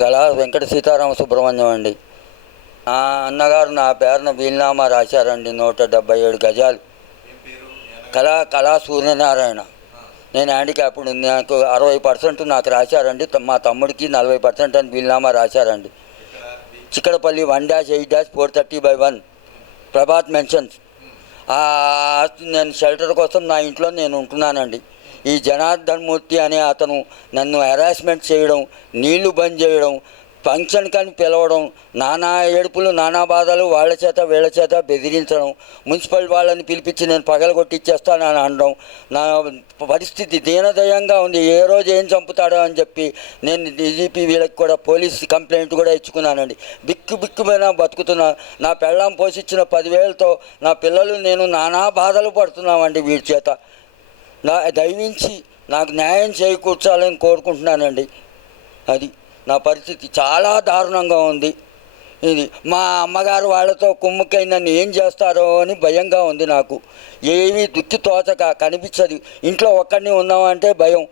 కళా వెంకట సీతారామ సుబ్రహ్మణ్యం అండి. నా అన్నగారు నా పేరున వీలునామా రాశారండి 177 గజాలు. కళా సూర్యనారాయణ. నేను హ్యాండిక్యాప్డ్, నాకు 60% నాకు రాశారండి. మా తమ్ముడికి 40% అని వీలునామా రాశారండి. చిక్కడపల్లి 1-8-430/1 ప్రభాత్ మెన్షన్స్. నేను షెల్టర్ కోసం నా ఇంట్లో నేను ఉంటున్నానండి. ఈ జనార్దన్ మూర్తి అనే అతను నన్ను హెరాస్మెంట్ చేయడం, నీళ్లు బంద్ చేయడం, ఫంక్షన్ కానీ పిలవడం, నానా ఏడుపులు, నానా బాధలు, వాళ్ళ చేత వీళ్ళ చేత బెదిరించడం, మున్సిపల్ వాళ్ళని పిలిపించి నేను పగలగొట్టిచ్చేస్తానని అనడం. నా పరిస్థితి దీనదయంగా ఉంది. ఏ రోజు ఏం చంపుతాడో అని చెప్పి నేను డీజీపీ వీళ్ళకి కూడా పోలీస్ కంప్లైంట్ కూడా ఇచ్చుకున్నానండి. బిక్కుమైన బతుకుతున్నాను. నా పెళ్ళాం పోషించిన 10,000తో నా పిల్లలు నేను నానా బాధలు పడుతున్నామండి వీడి చేత. దయవించి నాకు న్యాయం చేకూర్చాలని కోరుకుంటున్నానండి. అది నా పరిస్థితి చాలా దారుణంగా ఉంది. ఇది మా అమ్మగారు వాళ్ళతో కుమ్ముకై నన్ను ఏం చేస్తారో అని భయంగా ఉంది నాకు. ఏమీ దుక్కి తోచక కనిపించదు. ఇంట్లో ఒక్కడిని ఉన్నామంటే భయం.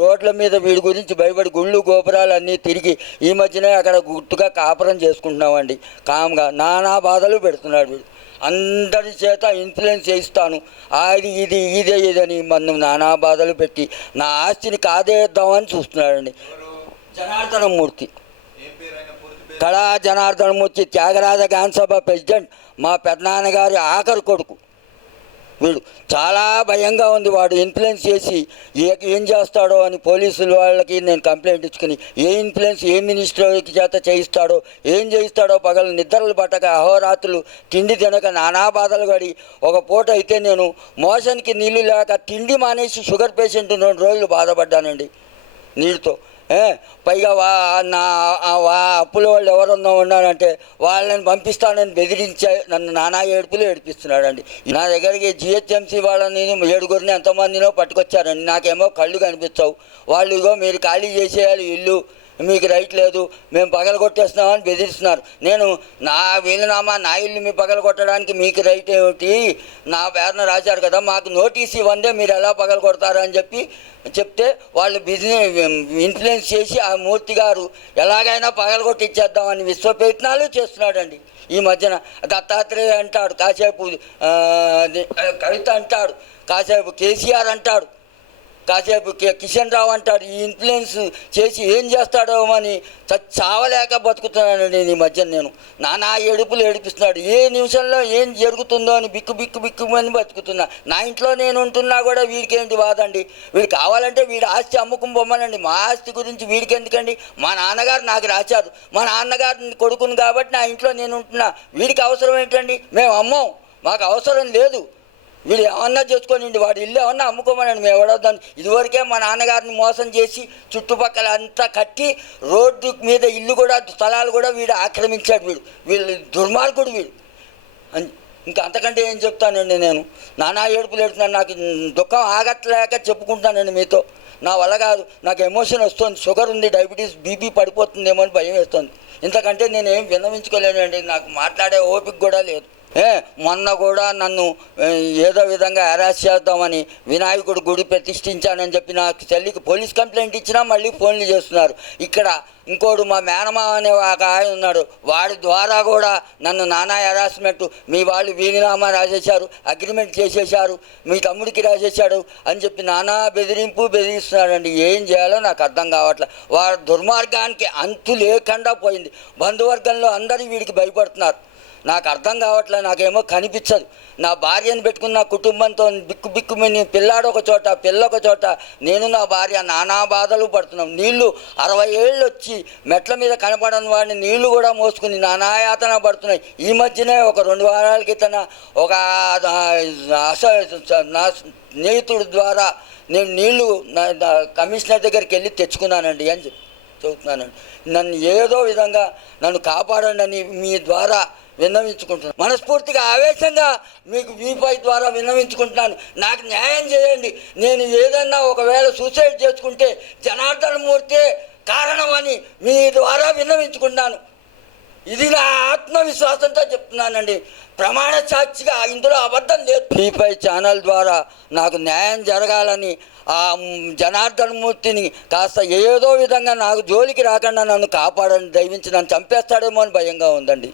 రోడ్ల మీద వీడి గురించి భయపడి గుళ్ళు గోపురాలు అన్నీ తిరిగి ఈ మధ్యనే అక్కడ గుర్తుగా కాపురం చేసుకుంటున్నామండి. కామ్గా నానా బాధలు పెడుతున్నాడు వీడు. అందరి చేత ఇన్ఫ్లుయెన్స్ చేయిస్తాను, అది ఇదని మనం నానా బాధలు పెట్టి నా ఆస్తిని కాదేద్దామని చూస్తున్నాడండి. జనార్దనమూర్తి, కళా జనార్దనమూర్తి, త్యాగరాజ గాన సభ ప్రెసిడెంట్, మా పెద్దనాన్నగారి ఆఖరి కొడుకు. వీడు చాలా భయంగా ఉంది. వాడు ఇన్ఫ్లుయెన్స్ చేసి ఏం చేస్తాడో అని పోలీసుల వాళ్ళకి నేను కంప్లైంట్ ఇచ్చుకుని ఏ ఇన్ఫ్లుయెన్స్ ఏ మినిస్టర్కి చేత చేయిస్తాడో, ఏం చేయిస్తాడో పగలు నిద్రలు పట్టక అహోరాత్రులు తిండి తినక నానా బాధలు పడి ఒక పూట అయితే నేను మోషన్కి నీళ్ళు లేక తిండి మానేసి షుగర్ పేషెంట్ 2 రోజులు బాధపడ్డానండి నీళ్ళతో. పైగా అప్పుల వాళ్ళు ఎవరన్నా ఉన్నారంటే వాళ్ళని పంపిస్తానని బెదిరించే నన్ను నానా ఏడుపులు ఏడిపిస్తున్నాడండి. నా దగ్గరికి జిహెచ్ఎంసీ వాళ్ళని 7 ఎంతమందినో పట్టుకొచ్చారండి. నాకేమో కళ్ళు కనిపించవు. వాళ్ళు ఇగో మీరు ఖాళీ చేసేయాలి ఇల్లు, మీకు రైట్ లేదు, మేము పగలగొట్టేస్తున్నామని బెదిరిస్తున్నారు. నేను నా వీలునామా నా ఇల్లు మీ పగలగొట్టడానికి మీకు రైట్ ఏమిటి? నా పేరున రాశారు కదా, మాకు నోటీస్ ఇవ్వందే మీరు ఎలా పగలగొడతారు అని చెప్తే వాళ్ళు ఇన్ఫ్లుయెన్స్ చేసి ఆ మూర్తి గారు ఎలాగైనా పగలగొట్టిచ్చేద్దామని విశ్వప్రయత్నాలు చేస్తున్నాడండి. ఈ మధ్యన దత్తాత్రేయ అంటాడు, కాసేపు కవిత అంటాడు, కాసేపు కేసీఆర్ అంటాడు, కాసేపు కిషన్ రావు అంటాడు. ఈ ఇన్ఫ్లుయెన్స్ చేసి ఏం చేస్తాడో అని చావలేక బతుకుతున్నానండి ఈ మధ్య. నేను నానా ఏడుపులు ఏడిపిస్తున్నాడు. ఏ నిమిషంలో ఏం జరుగుతుందో అని బిక్కుమని బతుకుతున్నా. నా ఇంట్లో నేను ఉంటున్నా కూడా వీడికి ఏంటి బాధండి? వీడు కావాలంటే వీడి ఆస్తి అమ్ముకుని బొమ్మనండి. మా ఆస్తి గురించి వీడికి ఎందుకండి? మా నాన్నగారు నాకు రాశారు, మా నాన్నగారు కొడుకుని కాబట్టి నా ఇంట్లో నేను ఉంటున్నా. వీడికి అవసరం ఏంటండి? మేము అమ్మం, మాకు అవసరం లేదు. వీడు ఏమన్నా చేసుకోనండి, వాడు ఇల్లు ఏమన్నా అమ్ముకోమనండి, మేము ఎవడొద్దాం. ఇదివరకే మా నాన్నగారిని మోసం చేసి చుట్టుపక్కల అంతా కట్టి రోడ్డు మీద ఇల్లు కూడా స్థలాలు కూడా వీడు ఆక్రమించాడు. వీళ్ళు దుర్మార్గుడు వీడు. ఇంకా అంతకంటే ఏం చెప్తానండి? నేను నానా ఏడుపులు ఏడుతున్నాను. నాకు దుఃఖం ఆగట్లేక చెప్పుకుంటానండి మీతో. నా వల్ల కాదు, నాకు ఎమోషన్ వస్తుంది. షుగర్ ఉంది, డయాబెటీస్, బీపీ పడిపోతుందేమో అని భయం వేస్తుంది. ఇంతకంటే నేను ఏం విన్నవించుకోలేనండి. నాకు మాట్లాడే ఓపిక కూడా లేదు. మొన్న కూడా నన్ను ఏదో విధంగా హెరాస్ చేద్దామని వినాయకుడు గుడి ప్రతిష్ఠించానని చెప్పి నాకు చెల్లికి పోలీస్ కంప్లైంట్ ఇచ్చినా మళ్ళీ ఫోన్లు చేస్తున్నారు. ఇక్కడ ఇంకోడు మా మేనమామ అనే ఒక ఆయన ఉన్నాడు, వాడి ద్వారా కూడా నన్ను నానా హెరాస్మెంట్, మీ వాళ్ళు వీలునామా రాసేశారు, అగ్రిమెంట్ చేసేశారు, మీ తమ్ముడికి రాసేశాడు అని చెప్పి నానా బెదిరిస్తున్నాడండి. ఏం చేయాలో నాకు అర్థం కావట్లేదు. వాడి దుర్మార్గానికి అంతు లేకుండా పోయింది. బంధువర్గంలో అందరూ వీడికి భయపడుతున్నారు. నాకు అర్థం కావట్లేదు. నాకేమో కనిపించదు. నా భార్యను పెట్టుకున్న నా కుటుంబంతో బిక్కుమని పిల్లాడు ఒక చోట, పిల్ల ఒక చోట, నేను నా భార్య నానా బాధలు పడుతున్నాం. నీళ్లు 60 ఏళ్ళు వచ్చి మెట్ల మీద కనపడని వాడిని నీళ్లు కూడా మోసుకుని నానాయాతన పడుతున్నాయి. ఈ మధ్యనే ఒక 2 వారాల క్రితం ఒక నా స్నేహితుడి ద్వారా నేను నీళ్లు కమిషనర్ దగ్గరికి వెళ్ళి తెచ్చుకున్నానండి అని చెబుతున్నానండి. నన్ను ఏదో విధంగా నన్ను కాపాడండి అని మీ ద్వారా విన్నవించుకుంటున్నాను. మనస్ఫూర్తిగా ఆవేశంగా మీకు వీపై ద్వారా విన్నవించుకుంటున్నాను. నాకు న్యాయం చేయండి. నేను ఏదన్నా ఒకవేళ సూసైడ్ చేసుకుంటే జనార్దనమూర్తే కారణమని మీ ద్వారా విన్నవించుకుంటున్నాను. ఇది నా ఆత్మవిశ్వాసంతో చెప్తున్నానండి, ప్రమాణ సాక్షిగా ఇందులో అబద్ధం లేదు. P5 ఛానల్ ద్వారా నాకు న్యాయం జరగాలని ఆ జనార్దన్ మూర్తిని కాస్త ఏదో విధంగా నాకు జోలికి రాకుండా నన్ను కాపాడని దయవించి నన్ను చంపేస్తాడేమో అని భయంగా ఉందండి.